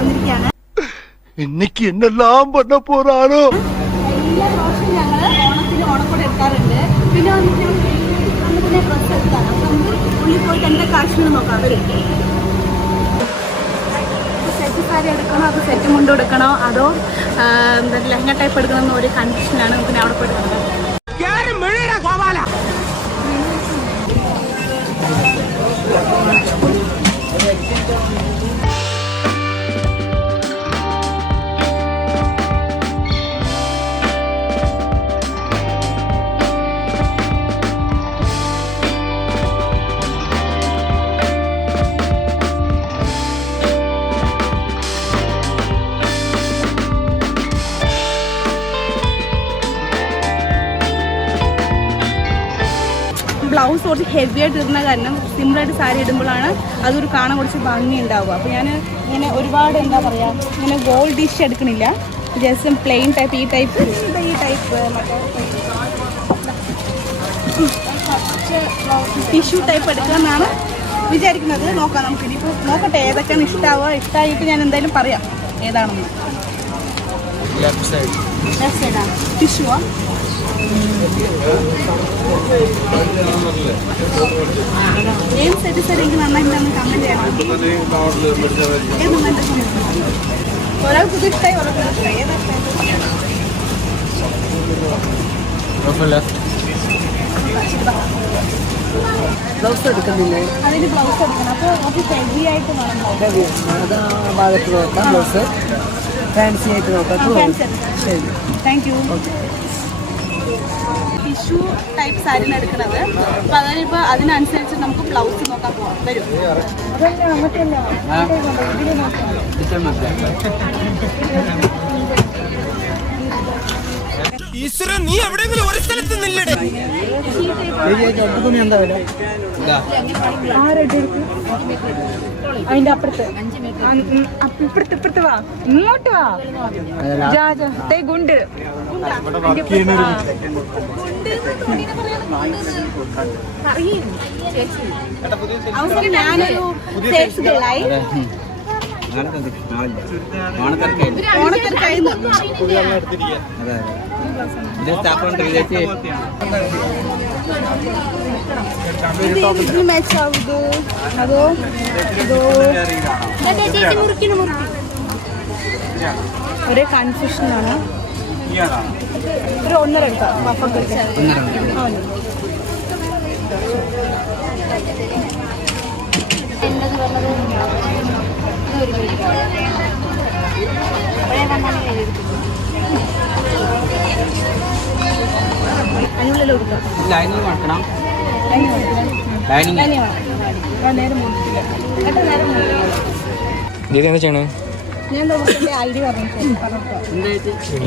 അടിക്കാൻ എനിക്ക് എന്നെല്ലാം പറഞ്ഞ പോറാണോ എല്ലാ പിന്നെ തന്നെ സെറ്റ് സാരി അതോ മുണ്ട് എടുക്കണോ? അതോ എന്താ ലെഹങ്ക ടൈപ്പ് എടുക്കണമെന്ന് ഒരു കൺഫ്യൂഷനാണ് പിന്നെ അവിടെ പോയിട്ട് നോക്കാം ബ്ലൗസ് കുറച്ച് ഹെവി ആയിട്ട് ഇടുന്ന കാരണം സിമ്പിളായിട്ട് സാരി ഇടുമ്പോഴാണ് അതൊരു കാണാൻ കുറച്ച് ഭംഗി ഉണ്ടാവുക അപ്പോൾ ഞാൻ ഇങ്ങനെ ഒരുപാട് എന്താ പറയുക ഇങ്ങനെ ഗോൾഡ് ഡിഷ് എടുക്കണില്ല. ജസ്റ്റ് പ്ലെയിൻ ടൈപ്പ് ഈ ടൈപ്പ് ഈ ടൈപ്പ് ടിഷ്യൂ ടൈപ്പ് എടുക്കാമെന്നാണ് വിചാരിക്കുന്നത്. നോക്കാം നമുക്ക്. ഇനിയിപ്പോൾ നോക്കട്ടെ ഏതൊക്കെയാണ് ഇഷ്ടമാവുക ഇഷ്ടമായിട്ട് ഞാൻ എന്തായാലും പറയാം. ഏതാണെന്ന്. ലെഫ്റ്റ് സൈഡ് ലെഫ്റ്റ് സൈഡാണ് ടിഷ്യൂവാ എനിക്ക് കമന്റ് ചെയ്യണം ഏതാ ബ്ലൗസ് എടുക്കുന്നില്ലേ അതിന് ബ്ലൗസ് എടുക്കണം അപ്പോൾ കുറച്ച് ഹെവി ആയിട്ട് വേണം. Blouse. ഹെവി അത് ആ ഭാഗത്ത് നോക്കാം. ബ്ലൗസ് ഫാൻസി ആയിട്ട് നോക്കാം. ശരി. താങ്ക് യു ടിഷ്യൂ ടൈപ്പ് സാരിയാണ് എടുക്കുന്നത്. അപ്പോൾ അതിനിപ്പോൾ അതിനനുസരിച്ച് നമുക്ക് ബ്ലൗസ് നോക്കാൻ പോവാം. വരും. ഈശ്വര നീ എവിടെയെങ്കിലും ഒരു സ്ഥലത്ത് നില്ലടേ. അതിന്റെ അപ്പുറത്ത് ഇപ്പുറത്ത് ഇപ്പുറത്ത് വാ. ഇങ്ങോട്ട് വാ. ജാ, ജാ. ദേ ഗുണ്ട്. അവസരം ഞാനൊരു ഓണത്തിരക്കായി ഇതിന് മാച്ച് ആവുത് അതോ അതോ ഒരേ കൺഫ്യൂഷനാണ് ഒരു ഒന്നര എടുക്കാം. പപ്പക്ക് ആ ഒന്ന്. ലൈനിങ് കൊടുക്കാം. ലൈനിങ്. നീ എന്താ ചെയ്യണേ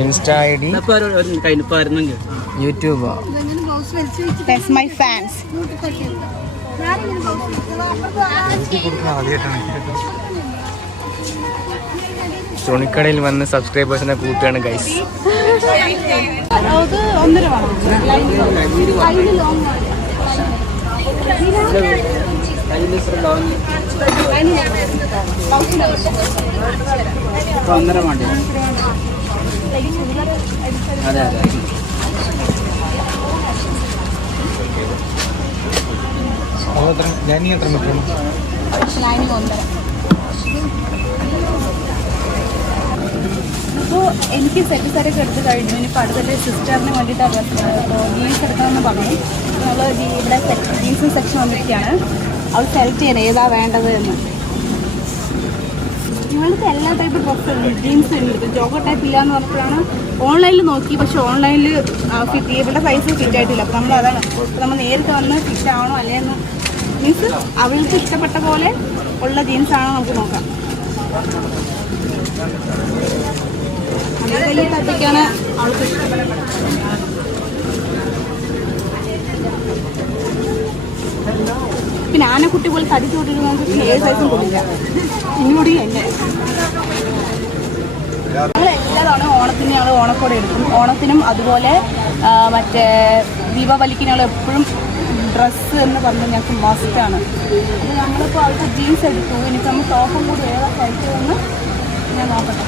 insta I D YouTube That's my fans. തുണിക്കടയിൽ വന്ന് സബ്സ്ക്രൈബേഴ്സിനെ കൂട്ടുകയാണ് ഗൈസ് ഒന്നര വേണ്ടി അതെ അതെ ഞാൻ എത്ര മീറ്റർ ഒന്നര. അപ്പോൾ എനിക്ക് സെറ്റ് സാരൊക്കെ എടുത്ത് കഴിഞ്ഞു. ഇനിയിപ്പോൾ അടുത്തൊരു സിസ്റ്ററിന് വേണ്ടിയിട്ടാണ് അപ്പോൾ ജീൻസ് എടുക്കണമെന്ന് പറഞ്ഞു. നമ്മൾ ഇവിടെ ജീൻസും സെക്ഷൻ വന്നിരിക്കുകയാണ്. അവൾ സെലക്ട് ചെയ്യണം. ഏതാ വേണ്ടത് എന്ന്. ഇവിടുത്തെ എല്ലാ ടൈപ്പ് ഡ്രസ്സും ഉണ്ട്. ജീൻസ് ഉണ്ട്. ജോഗോ ടൈപ്പ് ഇല്ല എന്ന് പറഞ്ഞപ്പോഴാണ് ഓൺലൈനിൽ നോക്കി. പക്ഷെ ഓൺലൈനിൽ ഫിറ്റ് ഇവിടെ സൈസ് ഫിറ്റ് ആയിട്ടില്ല. അപ്പോൾ നമ്മൾ അതാണ്. നമ്മൾ നേരിട്ട് വന്ന് ഫിറ്റ് ആവണോ അല്ലേന്ന് മീൻസ് അവൾക്ക് ഇഷ്ടപ്പെട്ട പോലെ ഉള്ള ജീൻസ് ആണോ നമുക്ക് നോക്കാം. വലിയ തട്ടിക്കാണ് അവൾക്ക് പിന്നെ ആനക്കുട്ടി പോലെ തടി ചോട്ടിരുന്നത് ഏഴ് സൈസും കൊടുക്കുക ഇങ്ങോട്ട് എന്നെ. ഞങ്ങൾ എല്ലാ തവണ ഓണത്തിന് ഞങ്ങൾ ഓണക്കോടെ എടുക്കും. ഓണത്തിനും അതുപോലെ മറ്റേ ദീപാവലിക്ക് ഞങ്ങൾ എപ്പോഴും ഡ്രസ്സ് എന്ന് പറഞ്ഞാൽ ഞങ്ങൾക്ക് മസ്റ്റാണ് അപ്പോൾ ഞങ്ങളിപ്പോൾ അവിടുത്തെ ജീൻസ് എടുത്തു. എനിക്ക് നമ്മൾ ടോപ്പും കൂടി ഏതാ കഴിച്ചതെന്ന് ഞാൻ നോക്കട്ടെ.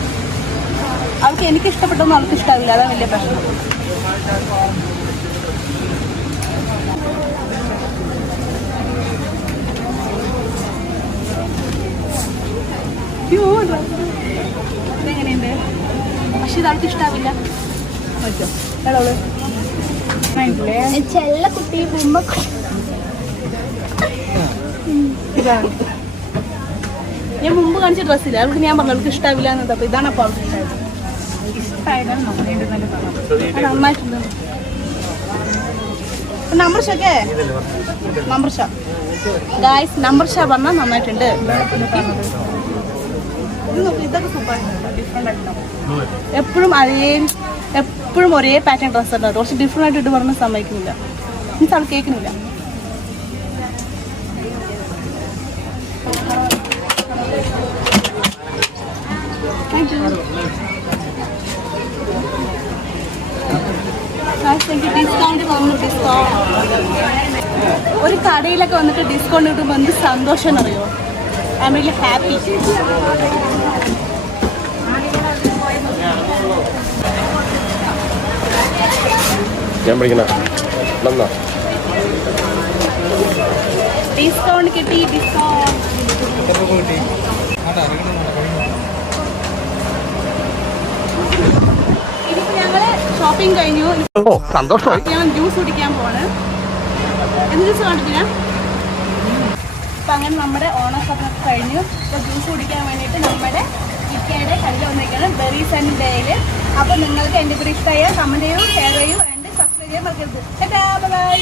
അവൾക്ക് എനിക്ക് ഇഷ്ടപ്പെട്ടൊന്നും അവൾക്ക് ഇഷ്ടമാവില്ല അതാണ് വലിയ പ്രശ്നം. ഇതെങ്ങനെയുണ്ട്? പക്ഷെ ഇത് അവൾക്ക് ഇഷ്ടാവില്ല. പറ്റോ എളവൾ ചെല്ലക്കുട്ടി ബുമ്മ ഇതാണ്. ഞാൻ മുമ്പ് കാണിച്ച ഡ്രസ്സില്ല? അവൾക്ക് ഞാൻ പറഞ്ഞു അവൾക്ക് ഇഷ്ടാവില്ല എന്നത്. അപ്പൊ ഇതാണ് അപ്പൊ അവൾക്ക് ഇഷ്ടമായത് നന്നായിട്ടുണ്ട്. Number ഷോക്കേ number show guys number show പറഞ്ഞാൽ നന്നായിട്ടുണ്ട് ഇതൊക്കെ സൂപ്പർ ഡിഫറെന്റ് ആയിട്ടുണ്ടാവും എപ്പോഴും അതേ എപ്പോഴും ഒരേ പാറ്റേൺ ഡ്രസ്സ് ഉണ്ടാവും കുറച്ച് ഡിഫറെന്റ് ആയിട്ട് ഇട്ട് പറഞ്ഞ് സമ്മതിക്കുന്നില്ല. മീൻസ് അവൾ കേൾക്കുന്നില്ല. You. Guys, എനിക്ക് ഡിസ്കൗണ്ട് തന്നു ഡിസ്കൗണ്ട് ഒരു കടയിലൊക്കെ വന്നിട്ട് ഡിസ്കൗണ്ട് കിട്ടുമ്പോൾ എന്ത് സന്തോഷം അറിയോ ഐ റിയലി ഹാപ്പി ഞാൻ പഠിക്കണ ഡിസ്കൗണ്ട് കിട്ടി ഡിസ്കൗണ്ട് എത്ര കൂട്ടി ആട്ടാ ഇറങ്ങണം ഇനിയിപ്പോൾ ഞങ്ങൾ ഷോപ്പിംഗ് കഴിഞ്ഞു. ഓ സന്തോഷമായി. ഞാൻ ജ്യൂസ് കുടിക്കാൻ പോവാണ് എന്ത് ജ്യൂസ് കണ്ടിട്ടില്ല അപ്പം അങ്ങനെ നമ്മുടെ ഓണസൊക്കെ കഴിഞ്ഞു. അപ്പോൾ ജ്യൂസ് കുടിക്കാൻ വേണ്ടിയിട്ട് നമ്മുടെ ഇക്കയുടെ കല്ല് വന്നിരിക്കുകയാണ് ബെറീസ് ആൻഡ് ഡേയിൽ അപ്പോൾ നിങ്ങൾക്ക് എന്റെ ഇഷ്ടമായ കമന്റ് ചെയ്യൂ ഷെയർ ചെയ്യൂ ആൻഡ് സബ്സ്ക്രൈബ് ചെയ്യാൻ മറക്കരുത്. ബൈ